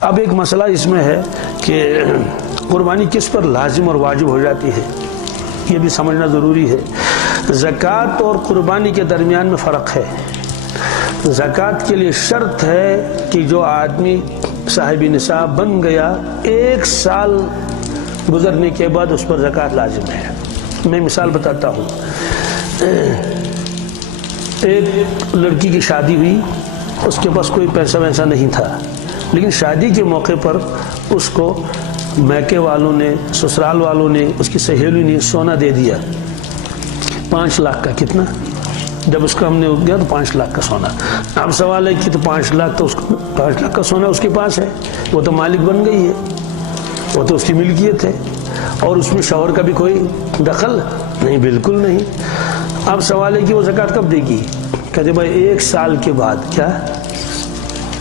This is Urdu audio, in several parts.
اب ایک مسئلہ اس میں ہے کہ قربانی کس پر لازم اور واجب ہو جاتی ہے، یہ بھی سمجھنا ضروری ہے۔ زکوٰۃ اور قربانی کے درمیان میں فرق ہے۔ زکوٰۃ کے لیے شرط ہے کہ جو آدمی صاحب نصاب بن گیا 1 سال گزرنے کے بعد اس پر زکوٰۃ لازم ہے۔ میں مثال بتاتا ہوں۔ ایک لڑکی کی شادی ہوئی، اس کے پاس کوئی پیسہ ویسا نہیں تھا، لیکن شادی کے موقع پر اس کو میکے والوں نے، سسرال والوں نے، اس کی سہیلی نے سونا دے دیا 5 لاکھ کا۔ کتنا؟ جب اس کا ہم نے گیا تو 5 لاکھ کا سونا۔ اب سوال ہے کہ تو 5 لاکھ تو 5 لاکھ کا سونا اس کے پاس ہے، وہ تو مالک بن گئی ہے، وہ تو اس کی ملکیت ہے، اور اس میں شوہر کا بھی کوئی دخل نہیں، بالکل نہیں۔ اب سوال ہے کہ وہ زکوٰۃ کب دے گی؟ کہتے بھائی 1 سال کے بعد۔ کیا؟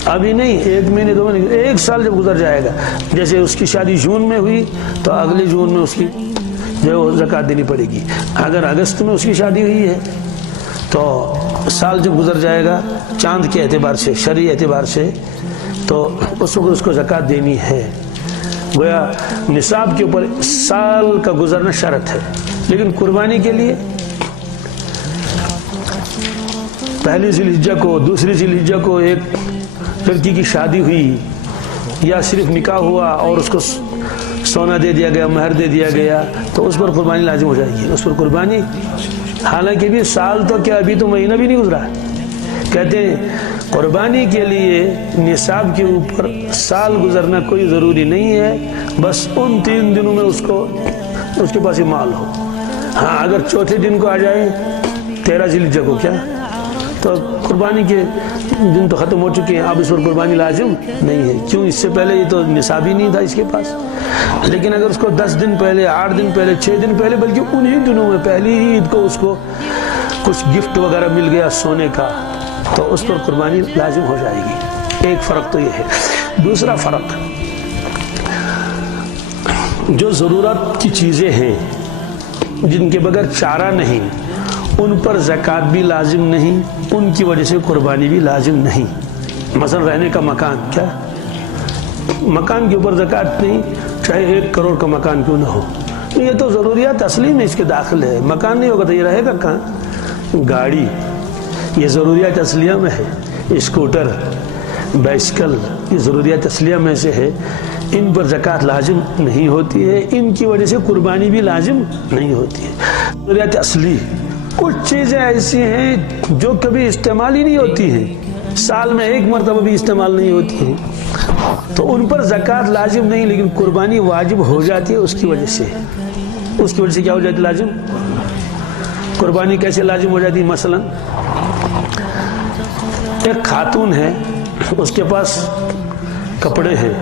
ابھی نہیں، 1 مہینے 2 مہینے، 1 سال جب گزر جائے گا۔ جیسے اس کی شادی جون میں ہوئی تو اگلے جون میں اس کی جو زکوٰۃ دینی پڑے گی۔ اگر اگست میں اس کی شادی ہوئی ہے تو سال جب گزر جائے گا چاند کے اعتبار سے، شرعی اعتبار سے، تو اس وقت اس کو زکوٰۃ دینی ہے۔ گویا نصاب کے اوپر سال کا گزرنا شرط ہے۔ لیکن قربانی کے لیے پہلی ذی الحجہ کو، دوسری ذی الحجہ کو ایک لڑکی کی شادی ہوئی، یا صرف نکاح ہوا اور اس کو سونا دے دیا گیا، مہر دے دیا گیا، تو اس پر قربانی لازم ہو جائے گی۔ اس پر قربانی، حالانکہ بھی سال تو کیا، ابھی تو مہینہ بھی نہیں گزرا۔ کہتے ہیں قربانی کے لیے نصاب کے اوپر سال گزرنا کوئی ضروری نہیں ہے، بس ان 3 دنوں میں اس کے پاس ہی مال ہو۔ ہاں اگر چوتھے دن کو آ جائے 13 ذی الحجہ کو، کیا تو قربانی کے دن تو ختم ہو چکے ہیں، اب اس پر قربانی لازم نہیں ہے۔ کیوں؟ اس سے پہلے یہ تو نصاب ہی نہیں تھا اس کے پاس۔ لیکن اگر اس کو 10 دن پہلے، 8 دن پہلے، 6 دن پہلے، بلکہ انہی دنوں میں پہلی عید کو اس کو کچھ گفٹ وغیرہ مل گیا سونے کا، تو اس پر قربانی لازم ہو جائے گی۔ ایک فرق تو یہ ہے۔ دوسرا فرق، جو ضرورت کی چیزیں ہیں جن کے بغیر چارہ نہیں، ان پر زکوٰۃ بھی لازم نہیں، ان کی وجہ سے قربانی بھی لازم نہیں۔ مثلا رہنے کا مکان، کیا مکان کے اوپر زکوٰۃ نہیں، چاہے 1 کروڑ کا مکان کیوں نہ ہو، یہ تو ضروریات اصلی میں اس کے داخل ہے۔ مکان نہیں ہوگا تو یہ رہے گا کہاں؟ گاڑی، یہ ضروریات اصلیہ میں ہے۔ اسکوٹر، بائسکل، یہ ضروریات اصلیہ میں سے ہے، ان پر زکوٰۃ لازم نہیں ہوتی ہے، ان کی وجہ سے قربانی بھی لازم نہیں ہوتی ہے۔ ضروریات اصلی، کچھ چیزیں ایسی ہیں جو کبھی استعمال ہی نہیں ہوتی ہیں، سال میں 1 مرتبہ بھی استعمال نہیں ہوتی ہیں، تو ان پر زکوٰۃ لازم نہیں، لیکن قربانی واجب ہو جاتی ہے۔ اس کی وجہ سے کیا ہو جاتی ہے؟ لازم۔ قربانی کیسے لازم ہو جاتی ہے؟ مثلا ایک خاتون ہے، اس کے پاس کپڑے ہیں،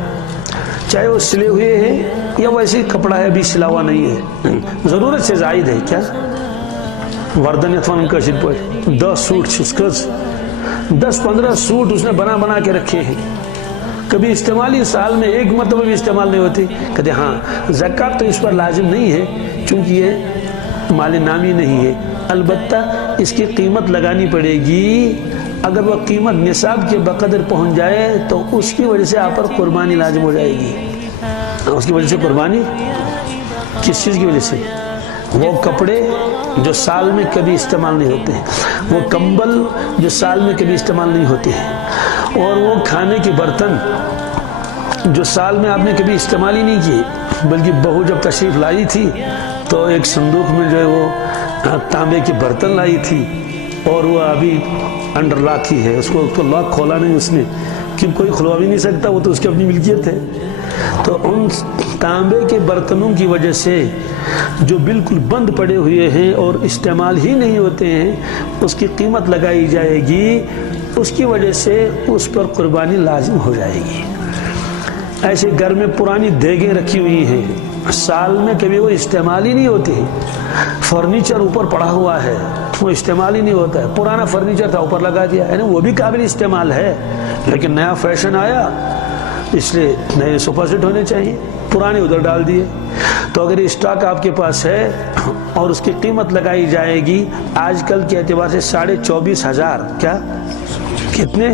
چاہے وہ سلے ہوئے ہیں یا ویسے کپڑا ہے ابھی سلا ہوا نہیں ہے، ضرورت سے زائد ہے، کیا وردن اتوان کا شد پوچھ 10 سوٹ چھسکز 10-15 سوٹ اس نے بنا کے رکھے ہیں، کبھی استعمالی سال میں 1 مرتبہ بھی استعمال نہیں ہوتے۔ کہتے ہاں زکوٰۃ تو اس پر لازم نہیں ہے چونکہ یہ مال نامی نہیں ہے، البتہ اس کی قیمت لگانی پڑے گی۔ اگر وہ قیمت نصاب کے بقدر پہنچ جائے تو اس کی وجہ سے آپ پر قربانی لازم ہو جائے گی۔ اس کی وجہ سے قربانی، کس چیز کی وجہ سے؟ وہ کپڑے جو سال میں کبھی استعمال نہیں ہوتے ہیں، وہ کمبل جو سال میں کبھی استعمال نہیں ہوتے ہیں، اور وہ کھانے کے برتن جو سال میں آپ نے کبھی استعمال ہی نہیں کیے، بلکہ بہو جب تشریف لائی تھی تو ایک صندوق میں جو ہے وہ تانبے کے برتن لائی تھی، اور وہ ابھی انڈر لاک ہی ہے، اس کو لاک کھولا نہیں اس نے، کہ کوئی کھلوا بھی نہیں سکتا، وہ تو اس کی اپنی ملکیت ہے۔ تو ان تانبے کے برتنوں کی وجہ سے جو بالکل بند پڑے ہوئے ہیں اور استعمال ہی نہیں ہوتے ہیں، اس کی قیمت لگائی جائے گی، اس کی وجہ سے اس پر قربانی لازم ہو جائے گی۔ ایسے گھر میں پرانی دیگیں رکھی ہوئی ہیں، سال میں کبھی وہ استعمال ہی نہیں ہوتے ہیں، فرنیچر اوپر پڑا ہوا ہے، وہ استعمال ہی نہیں ہوتا ہے، پرانا فرنیچر تھا اوپر لگا دیا، یعنی وہ بھی قابل استعمال ہے، لیکن نیا فیشن آیا اس لیے نئے صوفہ سیٹ ہونے چاہیے، پرانے ادھر ڈال دیے۔ تو اگر اسٹاک آپ کے پاس ہے اور اس کی قیمت لگائی جائے گی آج کل کے اعتبار سے 24,500، کیا کتنے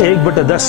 1/10।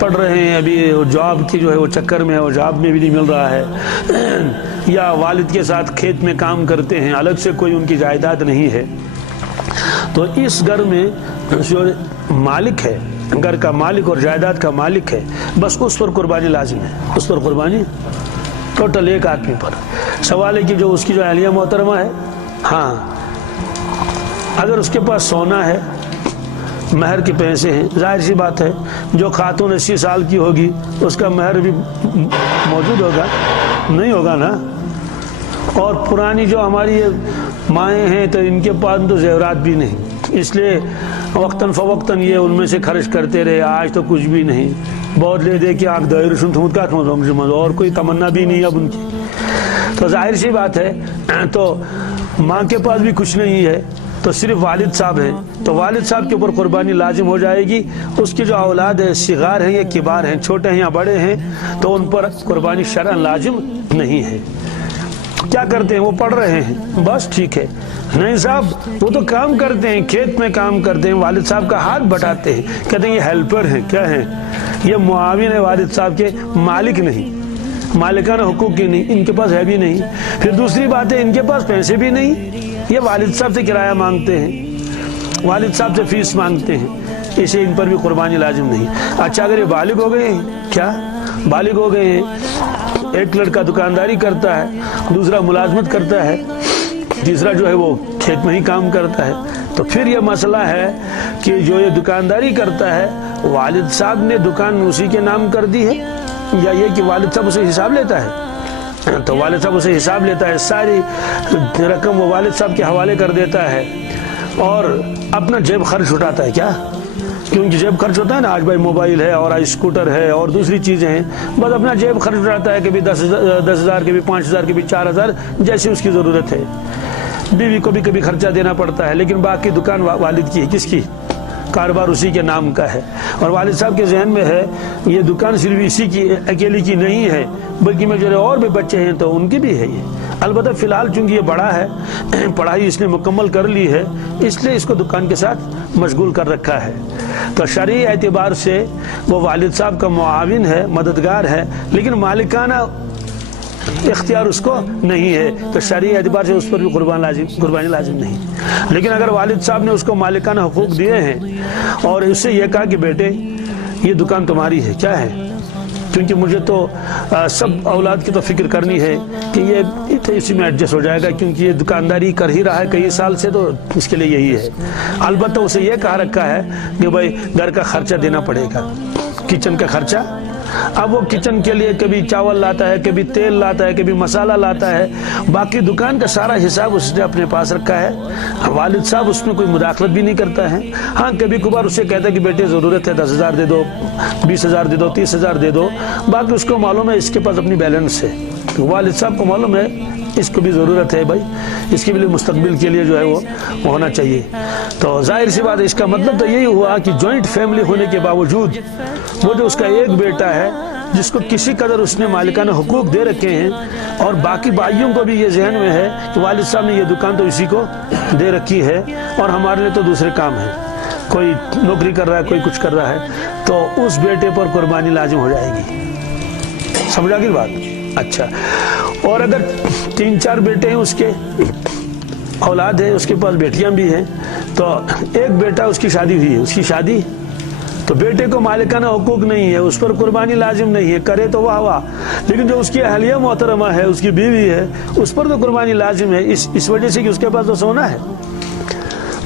پڑھ رہے ہیں ابھی جاب کی جو ہے وہ چکر میں ہے اور جاب میں بھی نہیں مل رہا ہے، یا والد کے ساتھ کھیت میں کام کرتے ہیں، الگ سے کوئی ان کی جائیداد نہیں ہے، تو اس گھر میں جو مالک ہے، گھر کا مالک اور جائیداد کا مالک ہے، بس اس پر قربانی لازم ہے، اس پر قربانی ٹوٹل ایک آدمی پر۔ سوال ہے کہ جو اس کی جو اہلیہ محترمہ ہے، ہاں اگر اس کے پاس سونا ہے، مہر کے پیسے ہیں، ظاہر سی بات ہے جو خاتون 80 سال کی ہوگی اس کا مہر بھی موجود ہوگا، نہیں ہوگا نا، اور پرانی جو ہماری مائیں ہیں تو ان کے پاس تو زیورات بھی نہیں، اس لیے وقتاً فوقتاً یہ ان میں سے خرچ کرتے رہے، آج تو کچھ بھی نہیں، بہت لے دے کے آنکھ دائر سنتھمت کا اور کوئی تمنا بھی نہیں اب ان کی، تو ظاہر سی بات ہے تو ماں کے پاس بھی کچھ نہیں ہے، تو صرف والد صاحب ہیں، تو والد صاحب کے اوپر قربانی لازم ہو جائے گی۔ اس کے جو اولاد ہیں، صغار ہیں یا کبار ہیں، چھوٹے ہیں یا بڑے ہیں، تو ان پر قربانی شرعاً لازم نہیں ہے۔ کیا کرتے ہیں؟ وہ پڑھ رہے ہیں، بس ٹھیک ہے، نہیں صاحب وہ تو کام کرتے ہیں، کھیت میں کام کرتے ہیں، والد صاحب کا ہاتھ بٹاتے ہیں، کہتے ہیں یہ ہیلپر ہیں، کیا ہیں یہ معاون ہے والد صاحب کے، مالک نہیں، مالکانہ حقوق کی نہیں، ان کے پاس ہے بھی نہیں۔ پھر دوسری بات ہے ان کے پاس پیسے بھی نہیں، یہ والد صاحب سے کرایہ مانگتے ہیں، والد صاحب سے فیس مانگتے ہیں، اسے ان پر بھی قربانی لازم نہیں۔ اچھا اگر یہ بالغ ہو گئے ہیں، کیا بالغ ہو گئے ہیں، ایک لڑکا دکانداری کرتا ہے، دوسرا ملازمت کرتا ہے، تیسرا جو ہے وہ کھیت میں ہی کام کرتا ہے، تو پھر یہ مسئلہ ہے کہ جو یہ دکانداری کرتا ہے والد صاحب نے دکان اسی کے نام کر دی ہے، یا یہ کہ والد صاحب اسے حساب لیتا ہے، تو والد صاحب اسے حساب لیتا ہے، ساری رقم وہ والد صاحب کے حوالے کر دیتا ہے اور اپنا جیب خرچ اٹھاتا ہے، کیا کیونکہ جیب خرچ ہوتا ہے نا، آج بھائی موبائل ہے اور آج اسکوٹر ہے اور دوسری چیزیں ہیں، بس اپنا جیب خرچ اٹھاتا ہے، کبھی 10,000 کبھی 5,000 کبھی 4,000 جیسی اس کی ضرورت ہے، بیوی کو بھی کبھی خرچہ دینا پڑتا ہے، لیکن باقی دکان والد کی ہے، کس کی؟ کاروبار اسی کے نام کا ہے، اور والد صاحب کے ذہن میں ہے یہ دکان صرف اسی کی اکیلی کی نہیں ہے بلکہ میں جو اور بھی بچے ہیں تو ان کی بھی ہے یہ، البتہ فی الحال چونکہ یہ بڑا ہے، پڑھائی اس نے مکمل کر لی ہے، اس لیے اس کو دکان کے ساتھ مشغول کر رکھا ہے، تو شرعی اعتبار سے وہ والد صاحب کا معاون ہے، مددگار ہے، لیکن مالکانہ اختیار اس کو نہیں ہے، تو شرعی اعتبار سے اس پر بھی قربانی لازم نہیں۔ لیکن اگر والد صاحب نے اس کو مالکانہ حقوق دیے ہیں اور اس سے یہ کہا کہ بیٹے یہ دکان تمہاری ہے، کیا ہے، کیونکہ مجھے تو سب اولاد کی تو فکر کرنی ہے کہ یہ اسی میں ایڈجسٹ ہو جائے گا، کیونکہ یہ دکانداری کر ہی رہا ہے کئی سال سے، تو اس کے لیے یہی ہے، البتہ اسے یہ کہا رکھا ہے کہ بھائی گھر کا خرچہ دینا پڑے گا، کچن کا خرچہ، اب وہ کچن کے لیے کبھی چاول لاتا ہے، کبھی تیل لاتا ہے، کبھی مسالہ لاتا ہے، باقی دکان کا سارا حساب اس نے اپنے پاس رکھا ہے، والد صاحب اس میں کوئی مداخلت بھی نہیں کرتا ہے، ہاں کبھی کبھار اسے کہتا ہے کہ بیٹے ضرورت ہے 10,000 دے دو، 20,000 دے دو، 30,000 دے دو، باقی اس کو معلوم ہے اس کے پاس اپنی بیلنس ہے، والد صاحب کو معلوم ہے اس کو بھی ضرورت ہے، بھائی اس کے بھی مستقبل کے لیے جو ہے وہ ہونا چاہیے، تو ظاہر سی بات ہے اس کا مطلب تو یہی ہوا کہ جوائنٹ فیملی ہونے کے باوجود وہ جو اس کا ایک بیٹا ہے جس کو کسی قدر اس نے مالکانہ حقوق دے رکھے ہیں، اور باقی بھائیوں کو بھی یہ ذہن میں ہے کہ والد صاحب نے یہ دکان تو اسی کو دے رکھی ہے اور ہمارے لیے تو دوسرے کام ہیں، کوئی نوکری کر رہا ہے، کوئی کچھ کر رہا ہے، تو اس بیٹے پر قربانی لازم ہو جائے گی، سمجھا کی بات؟ اچھا، اور اگر 3-4 بیٹے ہیں اس کے، اولاد ہے اس کے پاس، بیٹیاں بھی ہیں، تو ایک بیٹا اس کی شادی ہوئی ہے، اس کی شادی، تو بیٹے کو مالکانہ حقوق نہیں ہے، اس پر قربانی لازم نہیں ہے، کرے تو واہ واہ، لیکن جو اس کی اہلیہ محترمہ ہے، اس کی بیوی ہے، اس پر تو قربانی لازم ہے، اس وجہ سے کہ اس کے پاس تو سونا ہے،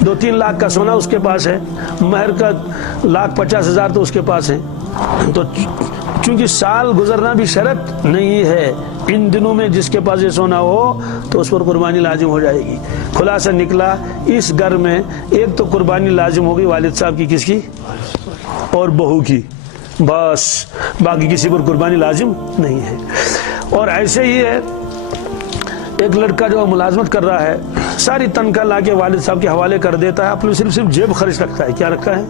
2-3 لاکھ کا سونا اس کے پاس ہے، مہر کا 1,50,000 تو اس کے پاس ہے، تو چونکہ سال گزرنا بھی شرط نہیں ہے، ان دنوں میں جس کے پاس یہ سونا ہو تو اس پر قربانی لازم ہو جائے گی۔ خلاصہ نکلا اس گھر میں ایک تو قربانی لازم ہوگی والد صاحب کی، کس کی؟ اور بہو کی، بس باقی کسی پر قربانی لازم نہیں ہے۔ اور ایسے ہی ہے ایک لڑکا جو ملازمت کر رہا ہے، ساری تنخواہ لا کے والد صاحب کے حوالے کر دیتا ہے، اپنے صرف جیب خرچ رکھتا ہے، کیا رکھتا ہے؟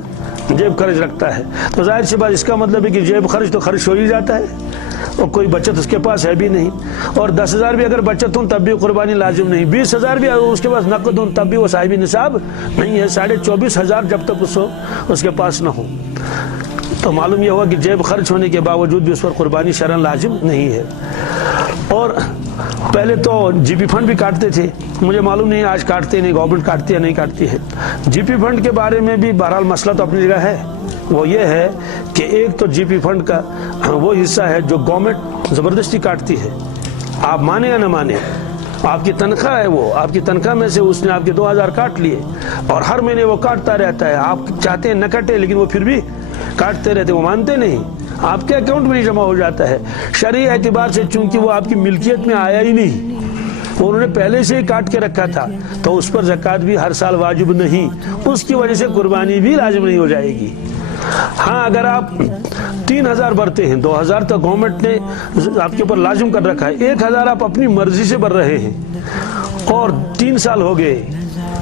جیب خرچ رکھتا ہے، تو ظاہر سی بات اس کا مطلب ہے کہ جیب خرچ تو خرچ ہو ہی جاتا ہے، اور کوئی بچت اس کے پاس ہے بھی نہیں، اور 10,000 بھی اگر بچت ہوں تب بھی قربانی لازم نہیں، 20,000 بھی اس کے پاس نقد ہوں تب بھی وہ صاحب نصاب نہیں ہے، 24,500 جب تک اس کے پاس نہ ہو، تو معلوم یہ ہوا کہ جیب خرچ ہونے کے باوجود بھی اس پر قربانی شرعاً لازم نہیں ہے. اور پہلے تو جی پی فنڈ بھی کاٹتے تھے، مجھے معلوم نہیں آج کاٹتے نہیں، گورنمنٹ کاٹتی ہے نہیں کاٹتی ہے. جی پی فنڈ کے بارے میں بھی بہرحال مسئلہ تو اپنی جگہ ہے. وہ یہ ہے کہ ایک تو جی پی فنڈ کا وہ حصہ ہے جو گورنمنٹ زبردستی کاٹتی ہے، آپ مانے یا نہ مانے، آپ کی تنخواہ ہے، وہ آپ کی تنخواہ میں سے اس نے آپ کے 2000 کاٹ لیے اور ہر مہینے وہ کاٹتا رہتا ہے. آپ چاہتے ہیں نہ کٹے لیکن وہ پھر بھی کاٹتے رہتے، وہ مانتے نہیں، آپ کے اکاؤنٹ میں نہیں جمع ہو جاتا ہے. شرعی اعتبار سے چونکہ وہ آپ کی ملکیت میں آیا ہی نہیں، انہوں نے پہلے سے ہی کاٹ کے رکھا تھا، تو اس پر زکوٰۃ بھی ہر سال واجب نہیں، اس کی وجہ سے قربانی بھی لازم نہیں ہو جائے گی. ہاں اگر آپ 3000 بھرتے ہیں، 2000 تو گورنمنٹ نے آپ کے اوپر لازم کر رکھا ہے، 1000 آپ اپنی مرضی سے بھر رہے ہیں اور 3 سال ہو گئے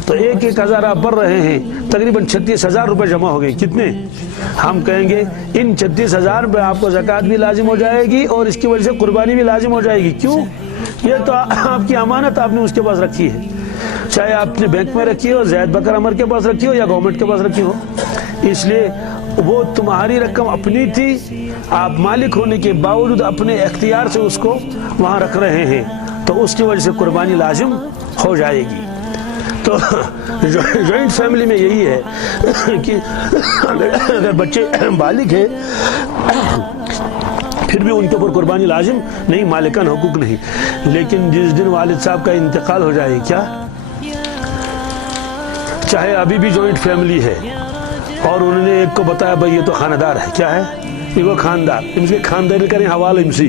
تو 1000 آپ بھر رہے ہیں، تقریباً 36,000 روپے جمع ہو گئے. کتنے؟ ہم کہیں گے ان 36,000 پہ آپ کو زکوٰۃ بھی لازم ہو جائے گی اور اس کی وجہ سے قربانی بھی لازم ہو جائے گی. کیوں؟ یہ تو آپ کی امانت آپ نے اس کے پاس رکھی ہے، چاہے آپ نے بینک میں رکھی ہو، زید بکر عمر کے پاس رکھی ہو یا گورنمنٹ کے پاس رکھی ہو. اس لیے وہ تمہاری رقم اپنی تھی، آپ مالک ہونے کے باوجود اپنے اختیار سے اس کو وہاں رکھ رہے ہیں، تو اس کی وجہ سے قربانی لازم ہو جائے گی. تو جوائنٹ فیملی میں یہی ہے کہ اگر بچے بالغ ہیں پھر بھی ان کے اوپر قربانی لازم نہیں، مالکان حقوق نہیں. لیکن جس دن والد صاحب کا انتقال ہو جائے، کیا چاہے ابھی بھی جوائنٹ فیملی ہے اور انہوں نے ایک کو بتایا بھائی یہ تو خاندار ہے، کیا ہے یہ؟ وہ خاندار، ان کے خاندان کریں حوالہ امسی.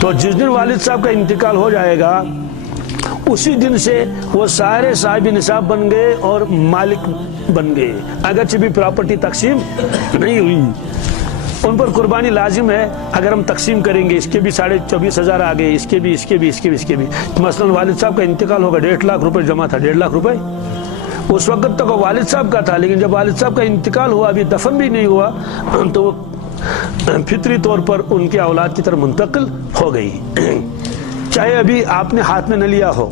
تو جس دن والد صاحب کا انتقال ہو جائے گا اسی دن سے وہ سارے صاحب نصاب بن گئے اور مالک بن گئے، اگرچہ بھی پراپرٹی تقسیم نہیں ہوئی، ان پر قربانی لازم ہے. اگر ہم تقسیم کریں گے، اس کے بھی 24,500 آ گئے، اس کے بھی اس کے بھی اس کے بھی اس کے بھی. مثلا والد صاحب کا انتقال ہوگا، 1.5 لاکھ روپے جمع تھا، 1.5 لاکھ روپے اس وقت تک والد صاحب کا تھا، لیکن جب والد صاحب کا انتقال ہوا، ابھی دفن بھی نہیں ہوا، تو وہ فطری طور پر ان کے اولاد کی طرف منتقل ہو گئی. چاہے ابھی آپ نے ہاتھ میں نہ لیا ہو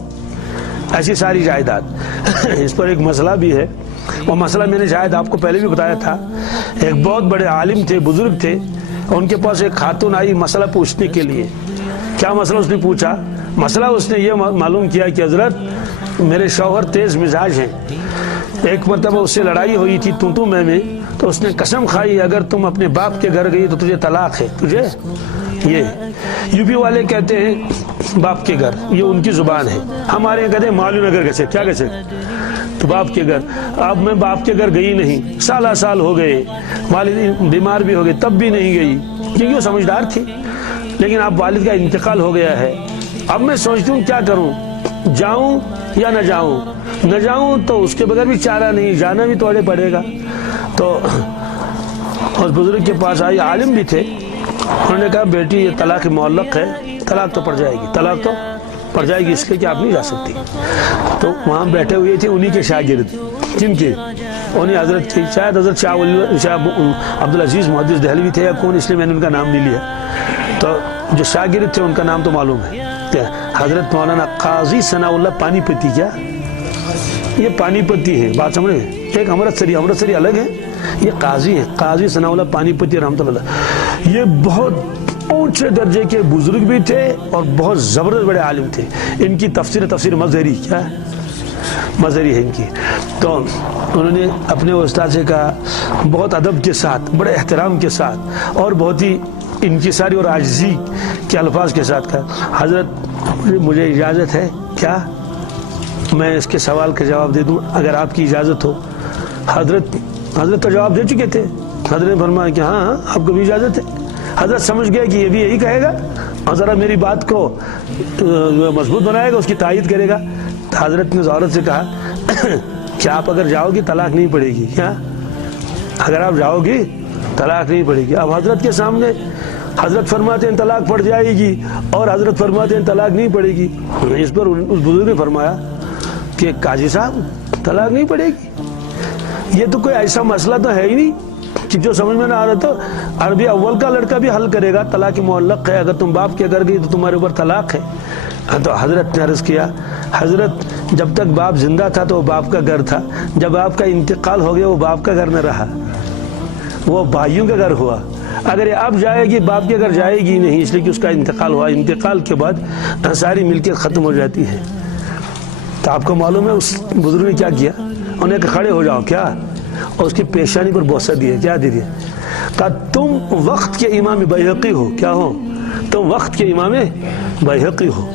ایسی ساری جائیداد. اس پر ایک مسئلہ بھی ہے، وہ مسئلہ میں نے شاید آپ کو پہلے بھی بتایا تھا. ایک بہت بڑے عالم تھے، بزرگ تھے، ان کے پاس ایک خاتون آئی مسئلہ پوچھنے کے لیے. کیا مسئلہ اس نے پوچھا؟ مسئلہ اس نے یہ معلوم کیا کہ حضرت میرے شوہر تیز مزاج ہیں، ایک مرتبہ اس سے لڑائی ہوئی تھی تو میں تو اس نے قسم کھائی اگر تم اپنے باپ کے گھر گئی تو تجھے طلاق ہے. تجھے یہ یو پی والے کہتے ہیں باپ کے گھر، یہ ان کی زبان ہے. ہمارے یہاں کہتے ہیں معلوم نگر کیسے، کیا کیسے تو باپ کے گھر. اب میں باپ کے گھر گئی نہیں، سال ہو گئے، والد بیمار بھی ہو گئے، تب بھی نہیں گئی کیونکہ وہ سمجھدار تھی. لیکن اب والد کا انتقال ہو گیا ہے، اب میں سوچتی ہوں کیا کروں، جاؤں یا نہ جاؤں. نہ جاؤں تو اس کے بغیر بھی چارہ نہیں، جانا بھی توڑے پڑے گا. تو اس بزرگ کے پاس آئی، عالم بھی تھے، انہوں نے کہا بیٹی یہ طلاق معلق ہے، طلاق تو پڑ جائے گی، طلاق تو پڑ جائے گی، اس لیے کہ آپ نہیں جا سکتی. تو وہاں بیٹھے ہوئے تھے انہی کے شاگرد، جن کے انہیں حضرت تھی، شاید حضرت شاہ عبدالعزیز محدث دہلوی تھے یا کون، اس لیے میں نے ان کا نام نہیں لیا. تو جو شاگرد تھے ان کا نام تو معلوم ہے، حضرت مولانا قاضی ثناء اللہ پانی پتی. کیا یہ پانی پتی ہے؟ بات سمجھے، ایک امرتسری الگ ہے، یہ قاضی ہے، قاضی ثناء اللہ پانی پتی رحمۃ اللہ. یہ بہت اونچے درجے کے بزرگ بھی تھے اور بہت زبردست بڑے عالم تھے. ان کی تفسیر مظہری، کیا ہے مظہری ہے ان کی. تو انہوں نے اپنے استاد سے کہا بہت ادب کے ساتھ، بڑے احترام کے ساتھ اور بہت ہی انکساری اور عاجزی کے الفاظ کے ساتھ کہا حضرت مجھے اجازت ہے کیا میں اس کے سوال کا جواب دے دوں اگر آپ کی اجازت ہو. حضرت تو جواب دے چکے تھے. حضرت نے فرمایا کہ ہاں آپ کو بھی اجازت ہے. حضرت سمجھ گیا کہ یہ بھی یہی کہے گا اور ذرا میری بات کو مضبوط بنائے گا، اس کی تائید کرے گا. تو حضرت نے عورت سے کہا کہ آپ اگر جاؤ گی طلاق نہیں پڑے گی. کیا اگر آپ جاؤ گی طلاق نہیں پڑے گی؟ اب حضرت کے سامنے حضرت فرماتے ہیں طلاق پڑ جائے گی اور حضرت فرماتے ہیں طلاق نہیں پڑے گی. اس پر اس بزرگ نے فرمایا کہ قاضی صاحب طلاق نہیں پڑے گی، یہ تو کوئی ایسا مسئلہ تو ہے ہی نہیں کہ جو سمجھ میں نہ آ رہا. تو عربی اول کا لڑکا بھی حل کرے گا، طلاق معلق ہے، اگر تم باپ کے گھر گئی تو تمہارے اوپر طلاق ہے. تو حضرت نے عرض کیا حضرت جب تک باپ زندہ تھا تو وہ باپ کا گھر تھا، جب آپ کا انتقال ہو گیا وہ باپ کا گھر نہ رہا. وہ بھائیوں کا گھر ہوا. اگر یہ اب جائے گی باپ کے گھر جائے گی نہیں، اس لیے کہ اس کا انتقال ہوا. انتقال کے بعد ساری ملکیت ختم ہو جاتی ہے. تو آپ کو معلوم ہے اس بزرگ نے کیا کیا؟ انہیں کہ کھڑے ہو جاؤ کیا، اور اس کی پیشانی پر بوسہ دیا. کیا دے دیا؟ کہا تم وقت کے امام بیہقی ہو. کیا ہو؟ تم وقت کے امام بیہقی ہو.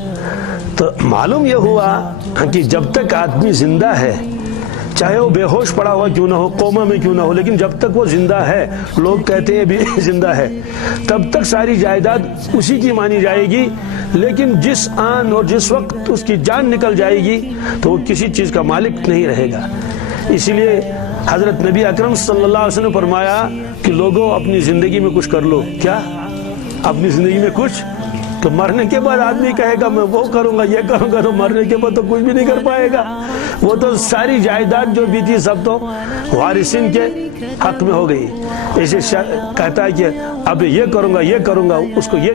تو معلوم یہ ہوا کہ جب تک آدمی زندہ ہے، چاہے وہ بے ہوش پڑا ہوا کیوں نہ ہو، کوما میں کیوں نہ ہو، لیکن جب تک وہ زندہ ہے، لوگ کہتے ہیں بھی زندہ ہے، تب تک ساری جائیداد اسی کی مانی جائے گی. لیکن جس آن اور جس وقت اس کی جان نکل جائے گی تو وہ کسی چیز کا مالک نہیں رہے گا. اسی لیے حضرت نبی اکرم صلی اللہ علیہ وسلم نے فرمایا کہ لوگوں اپنی زندگی میں کچھ کر لو. کیا؟ اپنی زندگی میں کچھ. تو مرنے کے بعد آدمی کہے گا میں وہ کروں گا یہ کروں گا، تو مرنے کے بعد تو کچھ بھی نہیں کر پائے گا. وہ تو ساری جائیداد جو بھی تھی سب تو وارثین کے حق میں ہو گئی. ایسے کہتا ہے کہ اب یہ کروں گا یہ کروں گا، اس کو یہ